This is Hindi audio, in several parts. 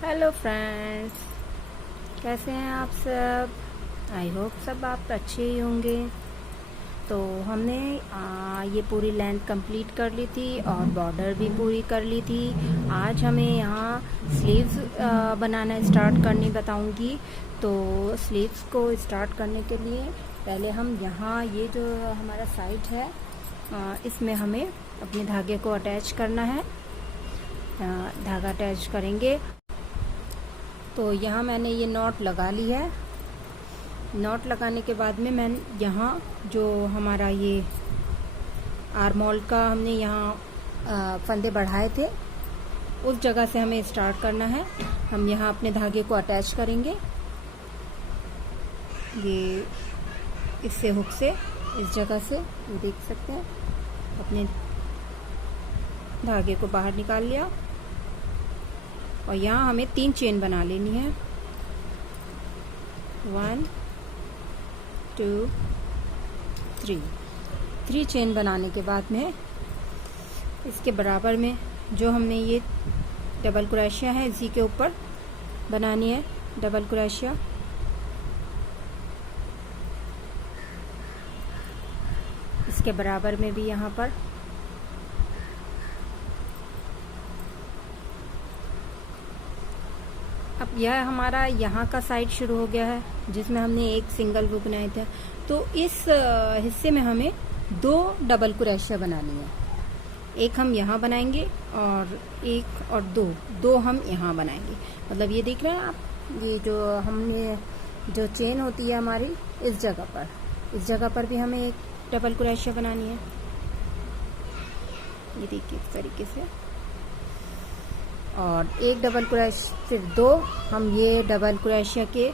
हेलो फ्रेंड्स, कैसे हैं आप सब। आई होप सब आप अच्छे ही होंगे। तो हमने ये पूरी लेंथ कंप्लीट कर ली थी और बॉर्डर भी पूरी कर ली थी। आज हमें यहाँ स्लीव्स बनाना स्टार्ट करनी बताऊंगी। तो स्लीव्स को स्टार्ट करने के लिए पहले हम यहाँ ये जो हमारा साइड है इसमें हमें अपने धागे को अटैच करना है। धागा अटैच करेंगे तो यहाँ मैंने ये नॉट लगा ली है। नॉट लगाने के बाद में मैं यहाँ जो हमारा ये आर्मोल का हमने यहाँ फंदे बढ़ाए थे उस जगह से हमें स्टार्ट करना है। हम यहाँ अपने धागे को अटैच करेंगे ये इससे हुक से, इस जगह से ये देख सकते हैं। अपने धागे को बाहर निकाल लिया और यहाँ हमें 3 चेन बना लेनी है। 1 2 3 चेन बनाने के बाद में इसके बराबर में जो हमने ये डबल क्रोशिया है इसी के ऊपर बनानी है डबल क्रोशिया। इसके बराबर में भी यहाँ पर अब यह हमारा यहाँ का साइड शुरू हो गया है जिसमें हमने एक सिंगल वो बनाए थे। तो इस हिस्से में हमें 2 डबल क्रोशिया बनानी है। एक हम यहाँ बनाएंगे और एक और दो हम यहाँ बनाएंगे। मतलब ये देख रहे हैं आप, ये जो हमने जो चेन होती है हमारी इस जगह पर भी हमें एक डबल क्रोशिया बनानी है। ये देखिए इस तरीके से, और एक डबल क्रोशिया सिर्फ 2 हम ये डबल क्रोशिया के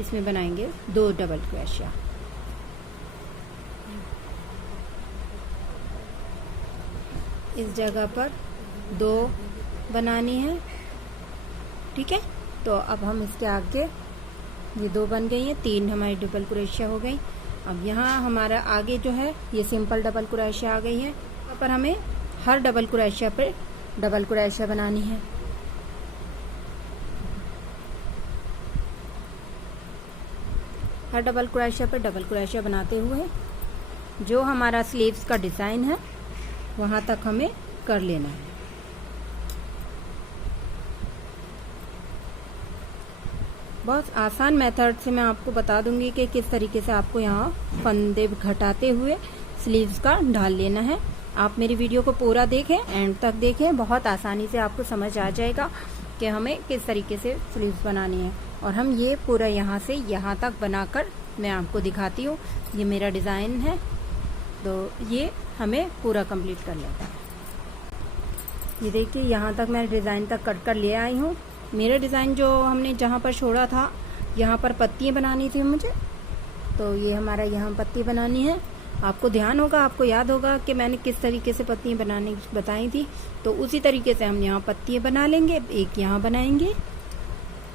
इसमें बनाएंगे 2 डबल क्रोशिया। इस जगह पर 2 बनानी है, ठीक है। तो अब हम इसके आगे ये 2 बन गई हैं, 3 हमारी डबल क्रोशिया हो गई। अब यहाँ हमारा आगे जो है ये सिंपल डबल क्रोशिया आ गई है। यहाँ पर हमें हर डबल क्रोशिया पे डबल क्रोशिया बनानी है। हर डबल क्रोशिया पर डबल क्रोशिया बनाते हुए जो हमारा स्लीव्स का डिज़ाइन है वहाँ तक हमें कर लेना है। बहुत आसान मेथड से मैं आपको बता दूंगी कि किस तरीके से आपको यहाँ फंदे घटाते हुए स्लीव्स का ढाल लेना है। आप मेरी वीडियो को पूरा देखें, एंड तक देखें, बहुत आसानी से आपको समझ आ जाएगा कि हमें किस तरीके से स्लीव्स बनानी है। और हम ये पूरा यहाँ से यहाँ तक बनाकर मैं आपको दिखाती हूँ। ये मेरा डिज़ाइन है, तो ये हमें पूरा कंप्लीट कर लेना है। ये देखिए यहाँ तक मैं डिज़ाइन तक कट कर ले आई हूँ। मेरा डिज़ाइन जो हमने जहाँ पर छोड़ा था यहाँ पर पत्तियाँ बनानी थी मुझे, तो ये हमारा यहाँ पत्ती बनानी है। आपको ध्यान होगा, आपको याद होगा कि मैंने किस तरीके से पत्तियाँ बनाने बताई थी, तो उसी तरीके से हम यहाँ पत्तियाँ बना लेंगे। एक यहाँ बनाएंगे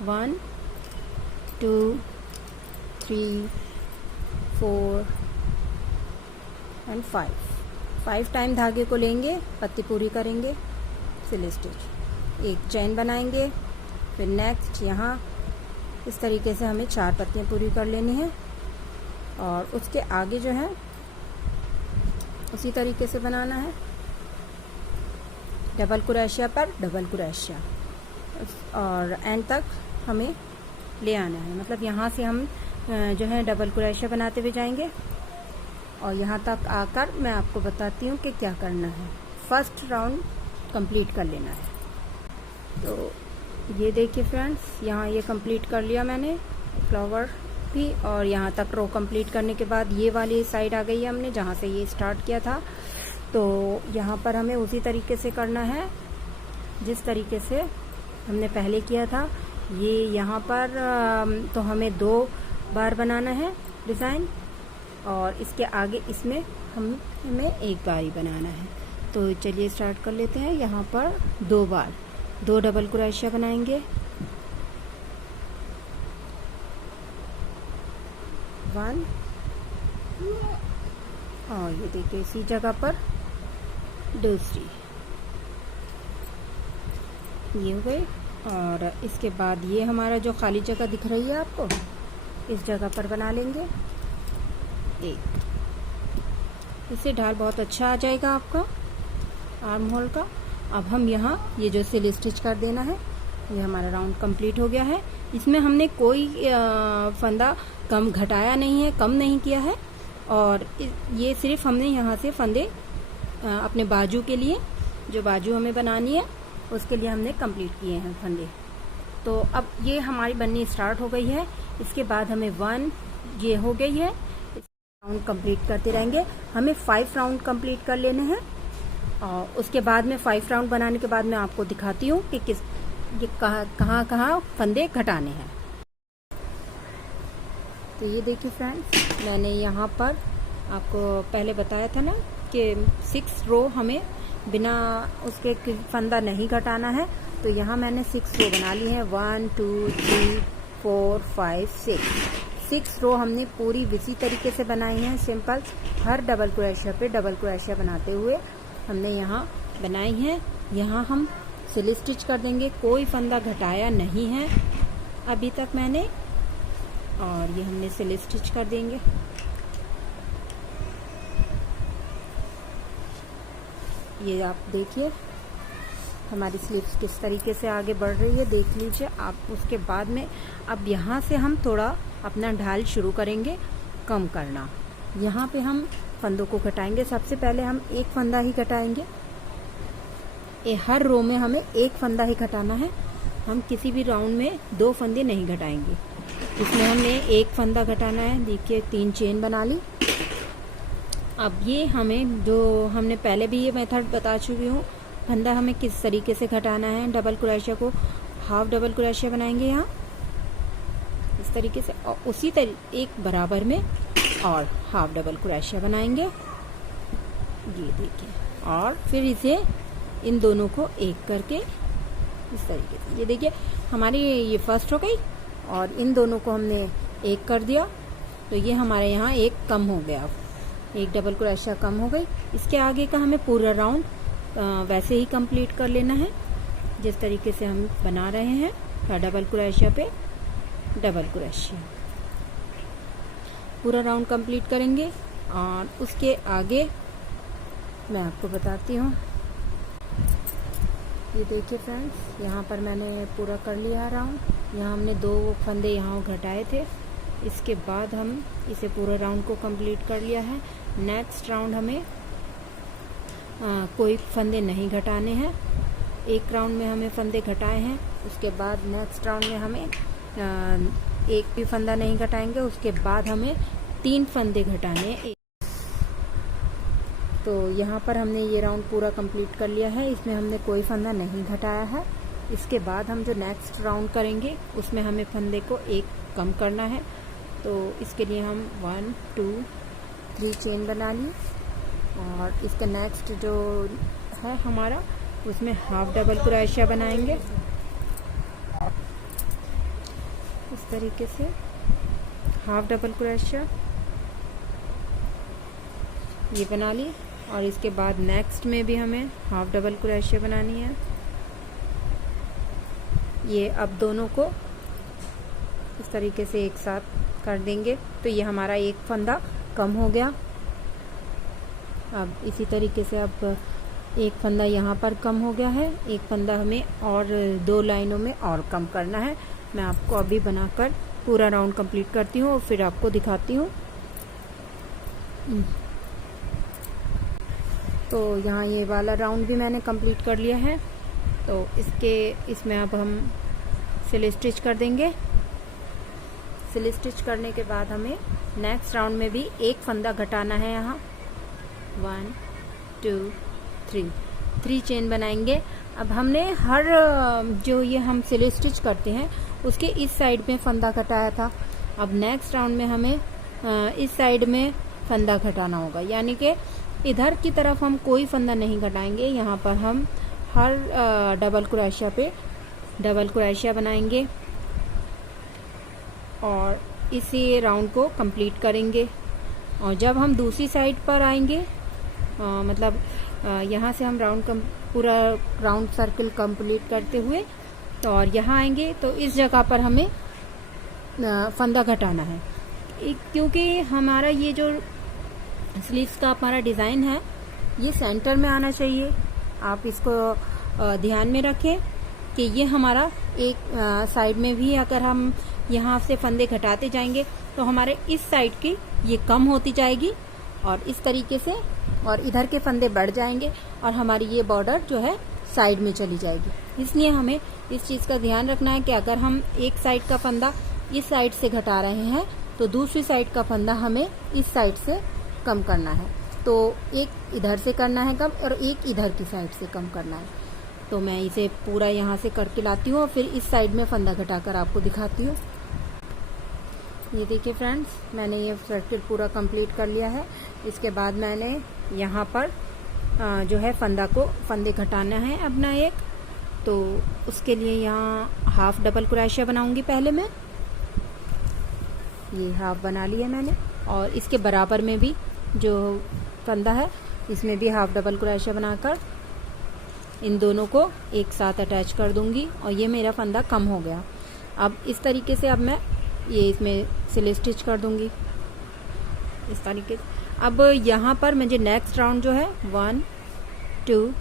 1 2 3 4 एंड 5 टाइम धागे को लेंगे, पत्ती पूरी करेंगे, सिल स्टिच, एक चेन बनाएंगे। फिर नेक्स्ट यहाँ इस तरीके से हमें 4 पत्तियाँ पूरी कर लेनी है। और उसके आगे जो है उसी तरीके से बनाना है, डबल क्रोशिया पर डबल क्रोशिया, और एंड तक हमें ले आना है। मतलब यहाँ से हम जो है डबल क्रोशिया बनाते हुए जाएंगे और यहाँ तक आकर मैं आपको बताती हूँ कि क्या करना है। फर्स्ट राउंड कंप्लीट कर लेना है। तो ये देखिए फ्रेंड्स, यहाँ ये कंप्लीट कर लिया मैंने फ्लावर भी, और यहाँ तक रो कंप्लीट करने के बाद ये वाली साइड आ गई है हमने जहाँ से ये स्टार्ट किया था। तो यहाँ पर हमें उसी तरीके से करना है जिस तरीके से हमने पहले किया था। ये यहाँ पर तो हमें 2 बार बनाना है डिज़ाइन, और इसके आगे इसमें हमें 1 बार ही बनाना है। तो चलिए स्टार्ट कर लेते हैं। यहाँ पर 2 बार 2 डबल क्रोशिया बनाएंगे, 1, और ये देखिए इसी जगह पर दूसरी, ये हो गए। और इसके बाद ये हमारा जो खाली जगह दिख रही है आपको, इस जगह पर बना लेंगे एक। इससे ढाल बहुत अच्छा आ जाएगा आपका आर्म होल का। अब हम यहाँ ये जो सिल स्टिच कर देना है, ये हमारा राउंड कंप्लीट हो गया है। इसमें हमने कोई फंदा कम घटाया नहीं है, कम नहीं किया है। और ये सिर्फ हमने यहाँ से फंदे अपने बाजू के लिए, जो बाजू हमें बनानी है उसके लिए हमने कंप्लीट किए हैं फंदे। तो अब ये हमारी बननी स्टार्ट हो गई है। इसके बाद हमें 1 ये हो गई है, राउंड कंप्लीट करते रहेंगे। हमें 5 राउंड कंप्लीट कर लेने हैं और उसके बाद में 5 राउंड बनाने के बाद मैं आपको दिखाती हूँ कि ये कहाँ फंदे घटाने हैं। तो ये देखिए फ्रेंड्स, मैंने यहाँ पर आपको पहले बताया था ना कि 6 रो हमें बिना उसके फंदा नहीं घटाना है। तो यहाँ मैंने 6 रो बना ली है। 1 2 3 4 5 6 रो हमने पूरी इसी तरीके से बनाई है। सिंपल हर डबल क्रोशिया पे डबल क्रोशिया बनाते हुए हमने यहाँ बनाई है। यहाँ हम सिल स्टिच कर देंगे, कोई फंदा घटाया नहीं है अभी तक मैंने, और ये हमने सिल स्टिच कर देंगे। ये आप देखिए हमारी स्लीव्स किस तरीके से आगे बढ़ रही है, देख लीजिए आप। उसके बाद में अब यहाँ से हम थोड़ा अपना ढाल शुरू करेंगे कम करना। यहाँ पे हम फंदों को घटाएंगे। सबसे पहले हम एक फंदा ही घटाएंगे। हर रो में हमें एक फंदा ही घटाना है। हम किसी भी राउंड में 2 फंदे नहीं घटाएंगे। इसमें हमें एक फंदा घटाना है। देखिए 3 चेन बना ली। अब ये हमें जो हमने पहले भी ये मेथड बता चुकी हूँ, फंदा हमें किस तरीके से घटाना है। डबल क्रोशिया को हाफ डबल क्रोशिया बनाएंगे यहाँ इस तरीके से, और उसी एक बराबर में और हाफ डबल क्रोशिया बनाएंगे, ये देखिए। और फिर इसे इन दोनों को एक करके इस तरीके से, ये देखिए हमारी ये फर्स्ट हो गई और इन दोनों को हमने एक कर दिया। तो ये हमारे यहाँ एक कम हो गया, एक डबल क्रोशिया कम हो गई। इसके आगे का हमें पूरा राउंड वैसे ही कंप्लीट कर लेना है जिस तरीके से हम बना रहे हैं। डबल क्रोशिया पे डबल क्रोशिया पूरा राउंड कंप्लीट करेंगे। और उसके आगे मैं आपको बताती हूँ। ये देखिए फ्रेंड्स, यहाँ पर मैंने पूरा कर लिया राउंड। यहाँ हमने 2 फंदे यहाँ घटाए थे। इसके बाद हम इसे पूरे राउंड को कंप्लीट कर लिया है। नेक्स्ट राउंड हमें कोई फंदे नहीं घटाने हैं। एक राउंड में हमें फंदे घटाए हैं, उसके बाद नेक्स्ट राउंड में हमें एक भी फंदा नहीं घटाएंगे। उसके बाद हमें 3 फंदे घटाने हैं। तो यहाँ पर हमने ये राउंड पूरा कंप्लीट कर लिया है। इसमें हमने कोई फंदा नहीं घटाया है। इसके बाद हम जो नेक्स्ट राउंड करेंगे उसमें हमें फंदे को एक कम करना है। तो इसके लिए हम 1 2 3 चेन बना ली और इसका नेक्स्ट जो है हमारा, उसमें हाफ डबल क्रोशिया बनाएंगे इस तरीके से, हाफ डबल क्रोशिया ये बना ली। और इसके बाद नेक्स्ट में भी हमें हाफ डबल क्रोशिया बनानी है। ये अब दोनों को इस तरीके से एक साथ कर देंगे। तो ये हमारा एक फंदा कम हो गया। अब इसी तरीके से अब एक फंदा यहाँ पर कम हो गया है। एक फंदा हमें और 2 लाइनों में और कम करना है। मैं आपको अभी बनाकर पूरा राउंड कंप्लीट करती हूँ और फिर आपको दिखाती हूँ। तो यहाँ ये वाला राउंड भी मैंने कंप्लीट कर लिया है। तो इसमें अब हम सिल स्टिच कर देंगे। सिल स्टिच करने के बाद हमें नेक्स्ट राउंड में भी एक फंदा घटाना है। यहाँ 1 2 3 चेन बनाएंगे। अब हमने हर जो ये हम सिल स्टिच करते हैं उसके इस साइड में फंदा घटाया था। अब नेक्स्ट राउंड में हमें इस साइड में फंदा घटाना होगा, यानी कि इधर की तरफ हम कोई फंदा नहीं घटाएंगे। यहाँ पर हम हर डबल क्रोशिया पे डबल क्रोशिया बनाएंगे और इसी राउंड को कंप्लीट करेंगे। और जब हम दूसरी साइड पर आएंगे, मतलब यहाँ से हम पूरा राउंड सर्कल कंप्लीट करते हुए तो और यहाँ आएंगे तो इस जगह पर हमें फंदा घटाना है, क्योंकि हमारा ये जो स्लीव्स का हमारा डिज़ाइन है ये सेंटर में आना चाहिए। आप इसको ध्यान में रखें कि ये हमारा एक साइड में भी अगर हम यहाँ से फंदे घटाते जाएंगे तो हमारे इस साइड की ये कम होती जाएगी और इस तरीके से, और इधर के फंदे बढ़ जाएंगे और हमारी ये बॉर्डर जो है साइड में चली जाएगी। इसलिए हमें इस चीज़ का ध्यान रखना है कि अगर हम एक साइड का फंदा इस साइड से घटा रहे हैं तो दूसरी साइड का फंदा हमें इस साइड से कम करना है। तो एक इधर से करना है कम और एक इधर की साइड से कम करना है। तो मैं इसे पूरा यहाँ से करके लाती हूँ और फिर इस साइड में फंदा घटाकर आपको दिखाती हूँ। ये देखिए फ्रेंड्स, मैंने ये सर्किल पूरा कंप्लीट कर लिया है। इसके बाद मैंने यहाँ पर जो है फंदे घटाना है अपना एक, तो उसके लिए यहाँ हाफ डबल क्रोशिया बनाऊंगी। पहले मैं ये हाफ बना लिया मैंने, और इसके बराबर में भी जो फंदा है इसमें भी हाफ डबल क्रोशिया बनाकर इन दोनों को एक साथ अटैच कर दूंगी और ये मेरा फंदा कम हो गया। अब इस तरीके से अब मैं ये इसमें सिले स्टिच कर दूंगी इस तरीके से। अब यहाँ पर मुझे नेक्स्ट राउंड जो है 1 2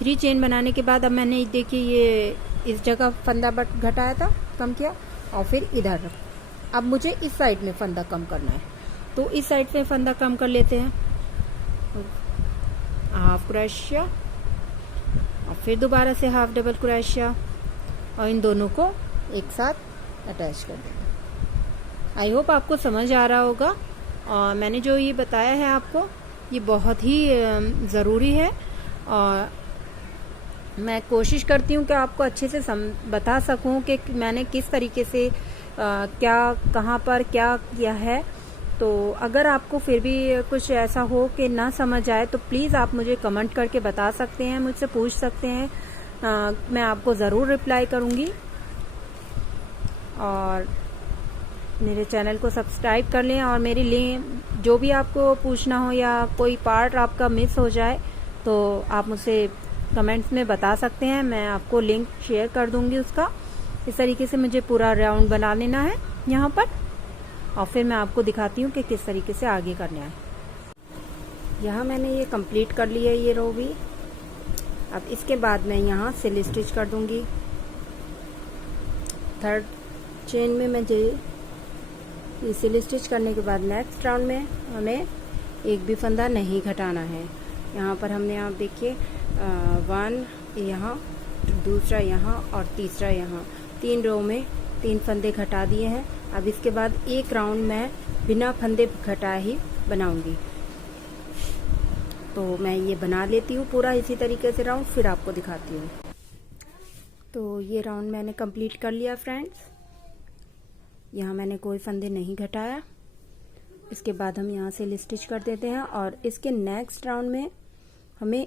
3 चेन बनाने के बाद अब मैंने देखिए ये इस जगह फंदा घटाया था, कम किया, और फिर इधर अब मुझे इस साइड में फंदा कम करना है। तो इस साइड में फंदा कम कर लेते हैं, हाफ क्रोशिया और फिर दोबारा से हाफ डबल क्रोशिया और इन दोनों को एक साथ अटैच कर देंगे। आई होप आपको समझ आ रहा होगा। और मैंने जो ये बताया है आपको ये बहुत ही ज़रूरी है और मैं कोशिश करती हूँ कि आपको अच्छे से बता सकूँ कि मैंने किस तरीके से क्या कहाँ पर क्या किया है। तो अगर आपको फिर भी कुछ ऐसा हो कि ना समझ आए तो प्लीज़ आप मुझे कमेंट करके बता सकते हैं, मुझसे पूछ सकते हैं, मैं आपको ज़रूर रिप्लाई करूँगी। और मेरे चैनल को सब्सक्राइब कर लें और मेरी लिंक जो भी आपको पूछना हो या कोई पार्ट आपका मिस हो जाए तो आप मुझसे कमेंट्स में बता सकते हैं, मैं आपको लिंक शेयर कर दूंगी उसका। इस तरीके से मुझे पूरा राउंड बना लेना है यहाँ पर और फिर मैं आपको दिखाती हूँ कि किस तरीके से आगे करना है। यहाँ मैंने ये कंप्लीट कर लिया है ये रो भी। अब इसके बाद मैं यहाँ सिल स्टिच कर दूंगी। थर्ड चेन में मुझे ये सिल स्टिच करने के बाद नेक्स्ट राउंड में हमें एक भी फंदा नहीं घटाना है। यहाँ पर हमने आप देखिए 1 यहाँ, दूसरा यहाँ और तीसरा यहाँ, 3 रो में 3 फंदे घटा दिए हैं। अब इसके बाद एक राउंड मैं बिना फंदे घटाए ही बनाऊंगी। तो मैं ये बना लेती हूँ पूरा इसी तरीके से राउंड, फिर आपको दिखाती हूँ। तो ये राउंड मैंने कंप्लीट कर लिया फ्रेंड्स। यहाँ मैंने कोई फंदे नहीं घटाया। इसके बाद हम यहाँ से स्टिच कर देते हैं और इसके नेक्स्ट राउंड में हमें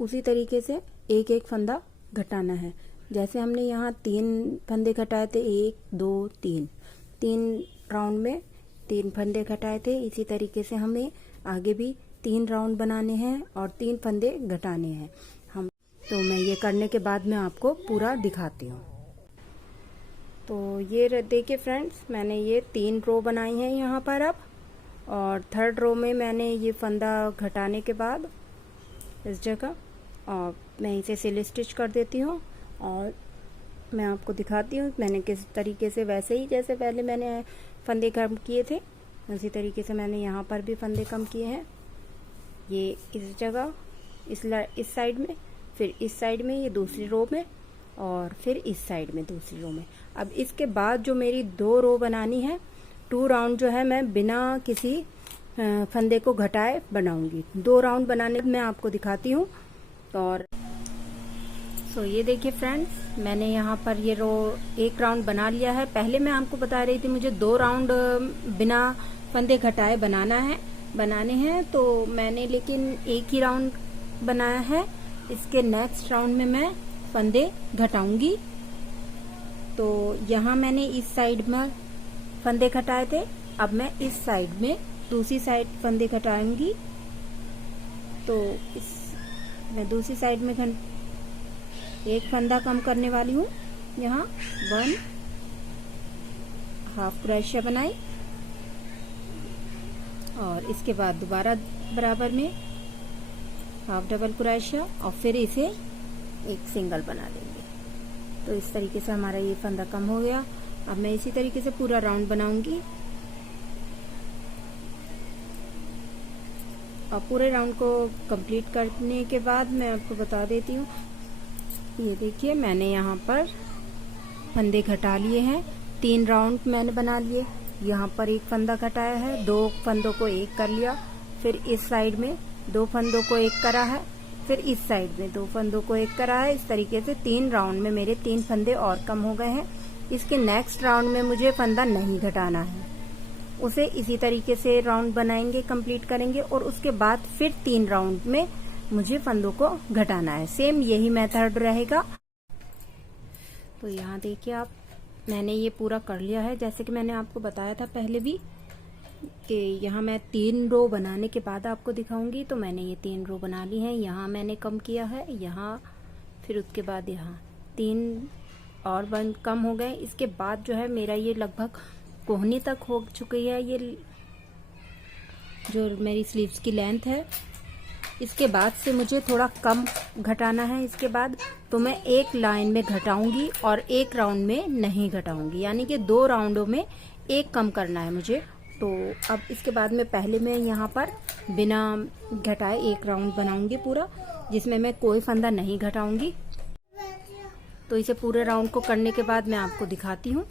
उसी तरीके से एक एक फंदा घटाना है। जैसे हमने यहाँ 3 फंदे घटाए थे, 1 2 3 राउंड में 3 फंदे घटाए थे, इसी तरीके से हमें आगे भी 3 राउंड बनाने हैं और 3 फंदे घटाने हैं हम। तो मैं ये करने के बाद मैं आपको पूरा दिखाती हूँ। तो ये देखिए फ्रेंड्स, मैंने ये 3 रो बनाई हैं यहाँ पर अब, और थर्ड रो में मैंने ये फंदा घटाने के बाद इस जगह और मैं इसे सिल स्टिच कर देती हूँ और मैं आपको दिखाती हूँ मैंने किस तरीके से, वैसे ही जैसे पहले मैंने फंदे कम किए थे उसी तरीके से मैंने यहाँ पर भी फंदे कम किए हैं। ये इस जगह इस साइड में, फिर इस साइड में, ये दूसरी रो में और फिर इस साइड में दूसरी रो में। अब इसके बाद जो मेरी 2 रो बनानी है, 2 राउंड जो है मैं बिना किसी फंदे को घटाए बनाऊंगी। 2 राउंड बनाने मैं आपको दिखाती हूँ। और ये देखिए फ्रेंड्स, मैंने यहाँ पर ये रो 1 राउंड बना लिया है। पहले मैं आपको बता रही थी मुझे 2 राउंड बिना फंदे घटाए बनाने हैं, तो मैंने लेकिन 1 ही राउंड बनाया है। इसके नेक्स्ट राउंड में मैं फंदे घटाऊंगी। तो यहाँ मैंने इस साइड में फंदे घटाए थे, अब मैं इस साइड में दूसरी साइड फंदे घटाऊंगी। तो मैं दूसरी साइड में एक फंदा कम करने वाली हूँ। यहाँ 1 हाफ क्रोशिया बनाई और इसके बाद दोबारा बराबर में हाफ डबल क्रोशिया और फिर इसे एक सिंगल बना देंगे। तो इस तरीके से हमारा ये फंदा कम हो गया। अब मैं इसी तरीके से पूरा राउंड बनाऊंगी और पूरे राउंड को कंप्लीट करने के बाद मैं आपको बता देती हूँ। ये देखिए मैंने यहाँ पर फंदे घटा लिए हैं, 3 राउंड मैंने बना लिए। यहाँ पर एक फंदा घटाया है, 2 फंदों को एक कर लिया, फिर इस साइड में 2 फंदों को एक करा है, फिर इस साइड में 2 फंदों को एक करा है। इस तरीके से 3 राउंड में मेरे 3 फंदे और कम हो गए हैं। इसके नेक्स्ट राउंड में मुझे फंदा नहीं घटाना है, उसे इसी तरीके से राउंड बनाएंगे, कंप्लीट करेंगे और उसके बाद फिर 3 राउंड में मुझे फंदों को घटाना है। सेम यही मेथड रहेगा। तो यहाँ देखिए आप, मैंने ये पूरा कर लिया है। जैसे कि मैंने आपको बताया था पहले भी कि यहाँ मैं 3 रो बनाने के बाद आपको दिखाऊंगी। तो मैंने ये 3 रो बना ली हैं। यहाँ मैंने कम किया है, यहाँ, फिर उसके बाद यहाँ 3 और बंद कम हो गए। इसके बाद जो है मेरा ये लगभग कोहनी तक हो चुकी है, ये जो मेरी स्लीव्स की लेंथ है। इसके बाद से मुझे थोड़ा कम घटाना है। इसके बाद तो मैं एक लाइन में घटाऊंगी और एक राउंड में नहीं घटाऊंगी, यानी कि 2 राउंडों में एक कम करना है मुझे। तो अब इसके बाद में पहले मैं यहाँ पर बिना घटाए एक राउंड बनाऊंगी पूरा, जिसमें मैं कोई फंदा नहीं घटाऊंगी। तो इसे पूरे राउंड को करने के बाद मैं आपको दिखाती हूँ।